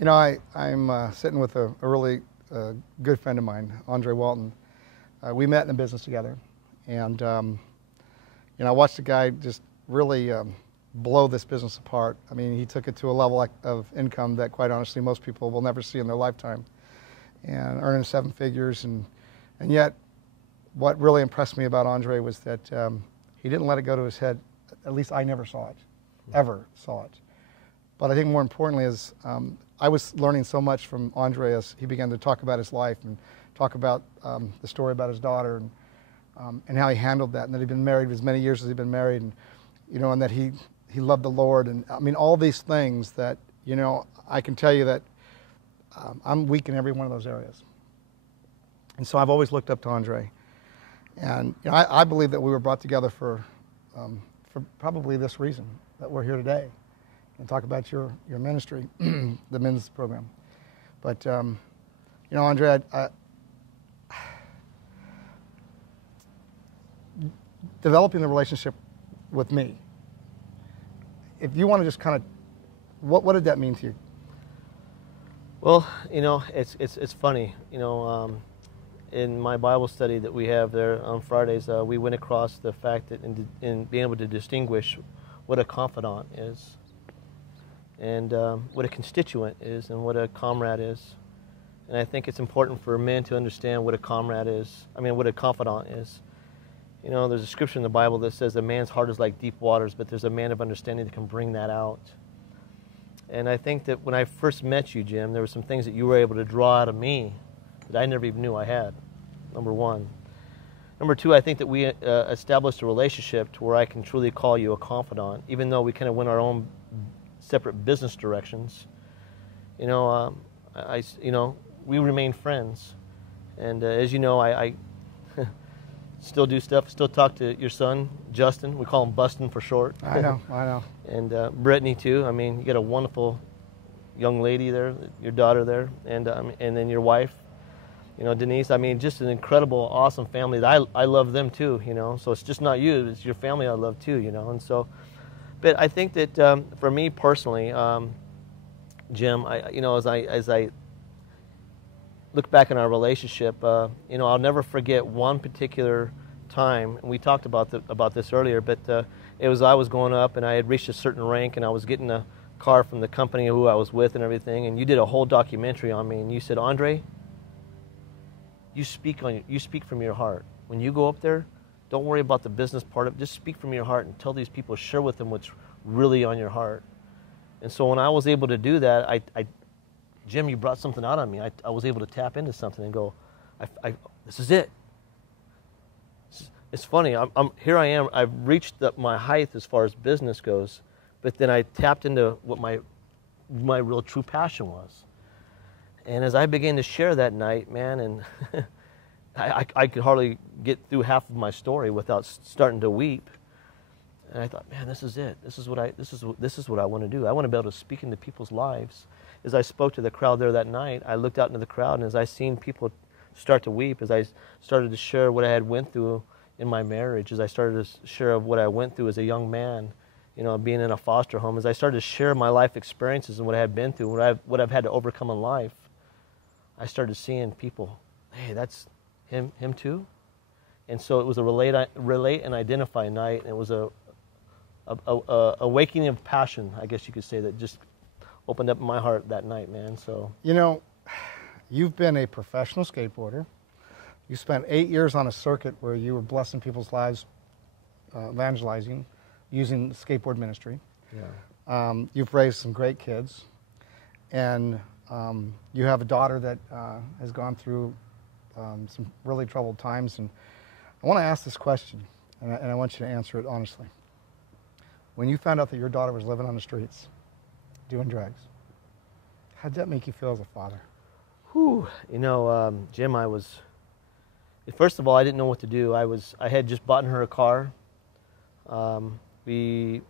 You know, I'm sitting with a really good friend of mine, Andre Walton. We met in a business together, and I watched the guy just really blow this business apart. I mean, he took it to a level of income that, quite honestly, most people will never see in their lifetime, and earning seven figures. And yet, what really impressed me about Andre was that he didn't let it go to his head. At least I never saw it, ever saw it. But I think more importantly is I was learning so much from Andre as he began to talk about his life and talk about the story about his daughter and how he handled that, and that he'd been married as many years as he'd been married, and and that he loved the Lord, and I mean all these things that I can tell you that I'm weak in every one of those areas, and so I've always looked up to Andre, and I believe that we were brought together for probably this reason, that we're here today and talk about your ministry, the men's program. But Andre, developing the relationship with me, if you want to just kind of, what did that mean to you? Well, it's funny. In my Bible study that we have there on Fridays, we went across the fact that in being able to distinguish what a confidant is, and what a constituent is, and what a comrade is. And I think it's important for men to understand what a comrade is. I mean, what a confidant is. There's a scripture in the Bible that says a man's heart is like deep waters, but there's a man of understanding that can bring that out. And I think that when I first met you, Jim, there were some things that you were able to draw out of me that I never even knew I had, number one. Number two, I think that we established a relationship to where I can truly call you a confidant, even though we kind of went our own separate business directions. We remain friends. And as you know, I still do stuff, still talk to your son, Justin. We call him Bustin' for short. I know. And Brittany, too. I mean, you got a wonderful young lady there, your daughter there, and then your wife, Denise. I mean, just an incredible, awesome family. That I love them, too, So it's just not you, it's your family I love, too, And so, but I think that for me personally, Jim, as I look back in our relationship, I'll never forget one particular time, and we talked about this earlier, but I was going up, and I had reached a certain rank, and I was getting a car from the company who I was with and everything, and you did a whole documentary on me, and you said, Andre, you speak from your heart. When you go up there, don't worry about the business part of it, just speak from your heart and tell these people, share with them what's really on your heart. And so when I was able to do that, Jim, you brought something out on me. I was able to tap into something and go, this is it. It's funny. Here I am. I've reached my height as far as business goes, but then I tapped into what my real true passion was. And as I began to share that night, man, and I could hardly get through half of my story without starting to weep. And I thought, man, this is it. This is what I want to do. I want to be able to speak into people's lives. As I spoke to the crowd there that night, I looked out into the crowd, and as I seen people start to weep, as I started to share what I had went through in my marriage, as I started to share of what I went through as a young man, being in a foster home, as I started to share my life experiences and what I had been through, what I've had to overcome in life, I started seeing people, hey, that's him too? And so it was a relate and identify night, and it was a awakening of passion, I guess you could say, that just opened up my heart that night, man. So you've been a professional skateboarder. You spent 8 years on a circuit where you were blessing people's lives, evangelizing, using the skateboard ministry. Yeah. You've raised some great kids, and you have a daughter that has gone through some really troubled times. And I want to ask this question, and I want you to answer it honestly. When you found out that your daughter was living on the streets, doing drugs, how did that make you feel as a father? Whew. Jim, first of all, I didn't know what to do. I had just bought her a car. We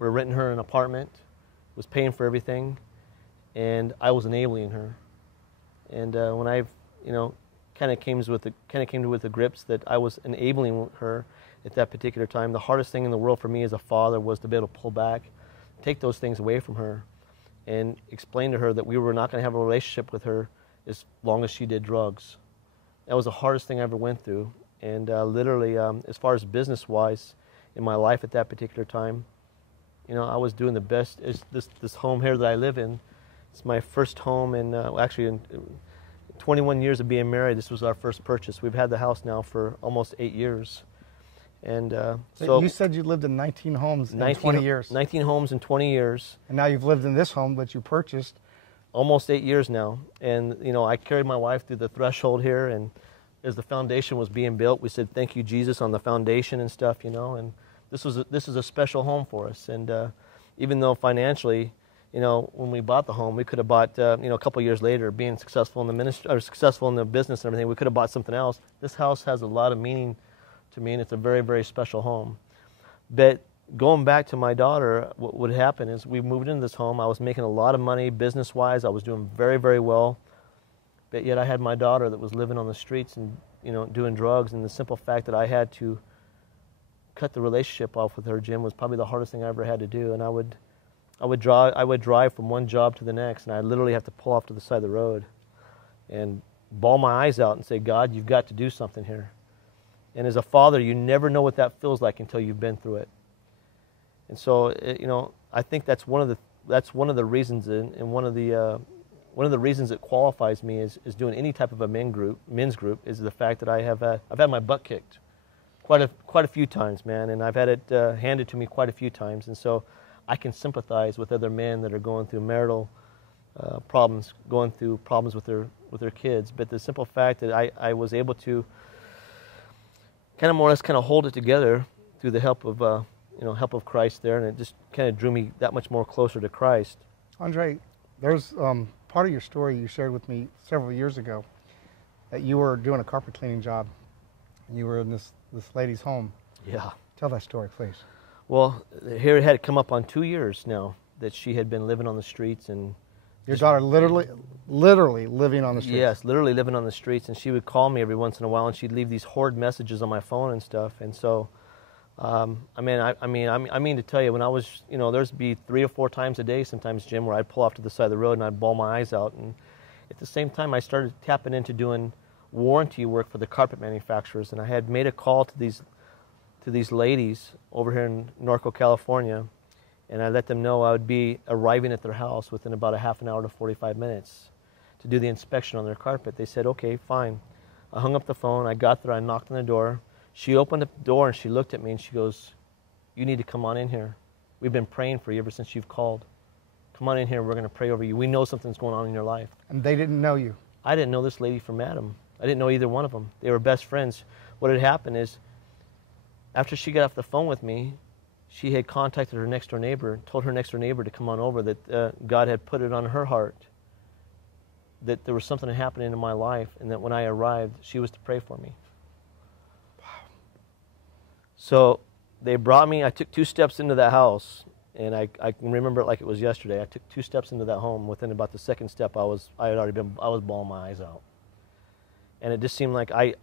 were renting her an apartment, was paying for everything, and I was enabling her. And when I, kind of came with the grips that I was enabling her at that particular time, the hardest thing in the world for me as a father was to be able to pull back, take those things away from her. and explained to her that we were not going to have a relationship with her as long as she did drugs. That was the hardest thing I ever went through. And literally, as far as business-wise in my life at that particular time, you know, I was doing the best. This home here that I live in, it's my first home, and actually in 21 years of being married, this was our first purchase. We've had the house now for almost 8 years. And so you said you lived in 19 homes in 20 years. 19 homes in 20 years. And now you've lived in this home that you purchased. Almost 8 years now. And, you know, I carried my wife through the threshold here, and as the foundation was being built, we said, thank you, Jesus, on the foundation and stuff, you know. And this is a special home for us. And even though financially, you know, when we bought the home, we could have bought, you know, a couple years later, being successful in the ministry or successful in the business and everything, we could have bought something else. This house has a lot of meaning to me, and it's a very, very special home. But going back to my daughter, what would happen is we moved into this home. I was making a lot of money business-wise. I was doing very, very well. But yet I had my daughter that was living on the streets and, you know, doing drugs. And the simple fact that I had to cut the relationship off with her, Jim, was probably the hardest thing I ever had to do. And I would drive from one job to the next, and I literally have to pull off to the side of the road and bawl my eyes out and say, God, you've got to do something here. And as a father, you never know what that feels like until you've been through it. And so, you know, I think that's one of the reasons, and one of the reasons it qualifies me is doing any type of a men's group is the fact that I've had my butt kicked quite a few times, man, and I've had it handed to me quite a few times, and so I can sympathize with other men that are going through marital problems, going through problems with their kids. But the simple fact that I was able to kind of more or less kind of hold it together through the help of Christ there, and it just kind of drew me that much more closer to Christ. Andre, there's part of your story you shared with me several years ago that you were doing a carpet cleaning job and you were in this lady's home. Yeah. Tell that story, please. Well, here it had come up on 2 years now that she had been living on the streets, and your daughter literally living on the streets. Yes, literally living on the streets, and she would call me every once in a while, and she'd leave these horrid messages on my phone and stuff. And so, I mean to tell you, when I was, you know, there'd be 3 or 4 times a day, sometimes, Jim, where I'd pull off to the side of the road and I'd bawl my eyes out. And at the same time, I started tapping into doing warranty work for the carpet manufacturers, and I had made a call to these ladies over here in Norco, California, and I let them know I would be arriving at their house within about a half an hour to 45 minutes to do the inspection on their carpet. They said, okay, fine. I hung up the phone, I got there, I knocked on the door. She opened the door and she looked at me and she goes, you need to come on in here. We've been praying for you ever since you've called. Come on in here, we're going to pray over you. We know something's going on in your life. And they didn't know you? I didn't know this lady from Adam. I didn't know either one of them. They were best friends. What had happened is, after she got off the phone with me, she had contacted her next door neighbor, told her next door neighbor to come on over, that God had put it on her heart, that there was something happening in my life, and that when I arrived, she was to pray for me. Wow. So they brought me, I took 2 steps into that house, and I can remember it like it was yesterday. I took 2 steps into that home. Within about the 2nd step, I was bawling my eyes out. And it just seemed like I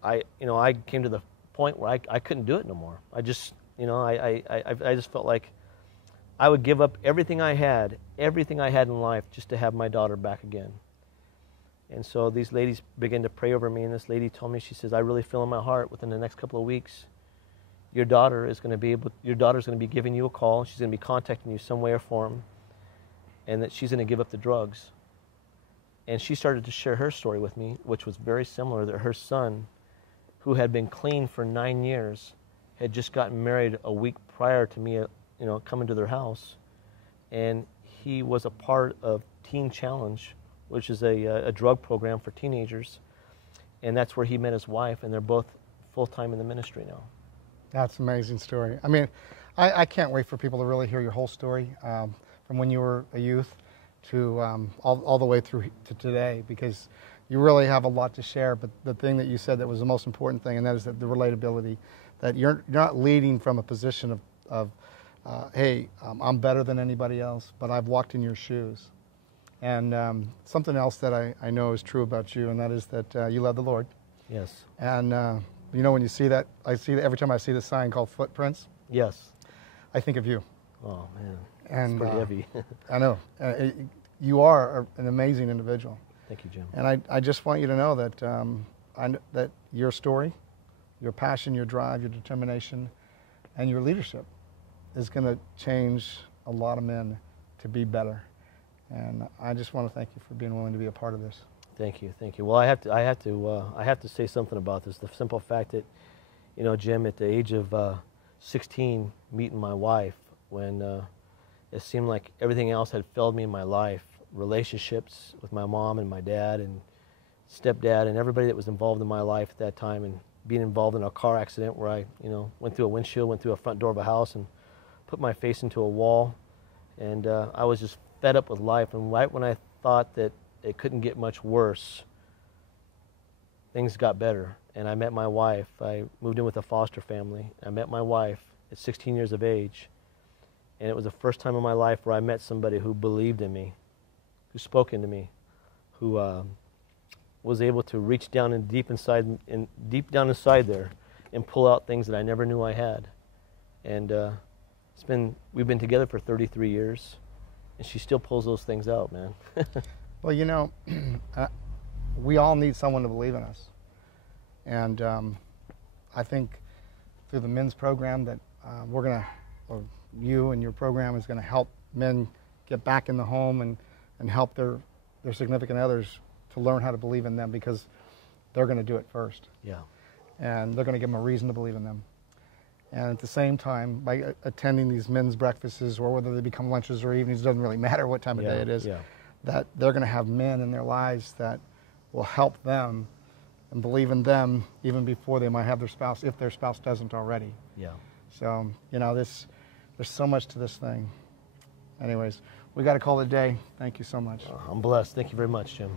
came to the point where I couldn't do it no more. I just felt like I would give up everything I had in life just to have my daughter back again. And so these ladies began to pray over me, and this lady told me, she says, I really feel in my heart within the next couple of weeks, your daughter's going to be giving you a call. She's going to be contacting you some way or form, and that she's going to give up the drugs. And she started to share her story with me, which was very similar, that her son, who had been clean for 9 years, had just gotten married a week prior to me, coming to their house. And he was a part of Teen Challenge, which is a drug program for teenagers. And that's where he met his wife, and they're both full-time in the ministry now. That's an amazing story. I mean, I can't wait for people to really hear your whole story, from when you were a youth to all the way through to today, because you really have a lot to share. But the thing that you said that was the most important thing, and that is that the relatability, that you're not leading from a position of hey, I'm better than anybody else, but I've walked in your shoes. And something else that I know is true about you, and that is that you love the Lord. Yes. And when you see that, every time I see the sign called Footprints. Yes. I think of you. Oh man, and it's pretty heavy. I know. you are an amazing individual. Thank you, Jim. And I just want you to know that, that your story, your passion, your drive, your determination, and your leadership is going to change a lot of men to be better. And I just want to thank you for being willing to be a part of this. Thank you, thank you. Well, I have to say something about this. The simple fact that, you know, Jim, at the age of 16, meeting my wife, when it seemed like everything else had failed me in my life, relationships with my mom and my dad and stepdad and everybody that was involved in my life at that time, and being involved in a car accident where I, you know, went through a windshield, went through a front door of a house and put my face into a wall. And I was just fed up with life. And right when I thought that it couldn't get much worse, things got better. And I met my wife. I moved in with a foster family. I met my wife at 16 years of age. And it was the first time in my life where I met somebody who believed in me, who spoke into me, who was able to reach down and deep down inside there and pull out things that I never knew I had. And we've been together for 33 years, and she still pulls those things out, man. Well, you know, we all need someone to believe in us. And I think through the men's program that or you and your program is going to help men get back in the home and help their significant others to learn how to believe in them, because they're going to do it first. Yeah. And they're going to give them a reason to believe in them. And at the same time, by attending these men's breakfasts, or whether they become lunches or evenings, it doesn't really matter what time of day it is, that they're going to have men in their lives that will help them and believe in them even before they might have their spouse, if their spouse doesn't already. Yeah. So, you know, there's so much to this thing. Anyways, we got to call it a day. Thank you so much. I'm blessed. Thank you very much, Jim.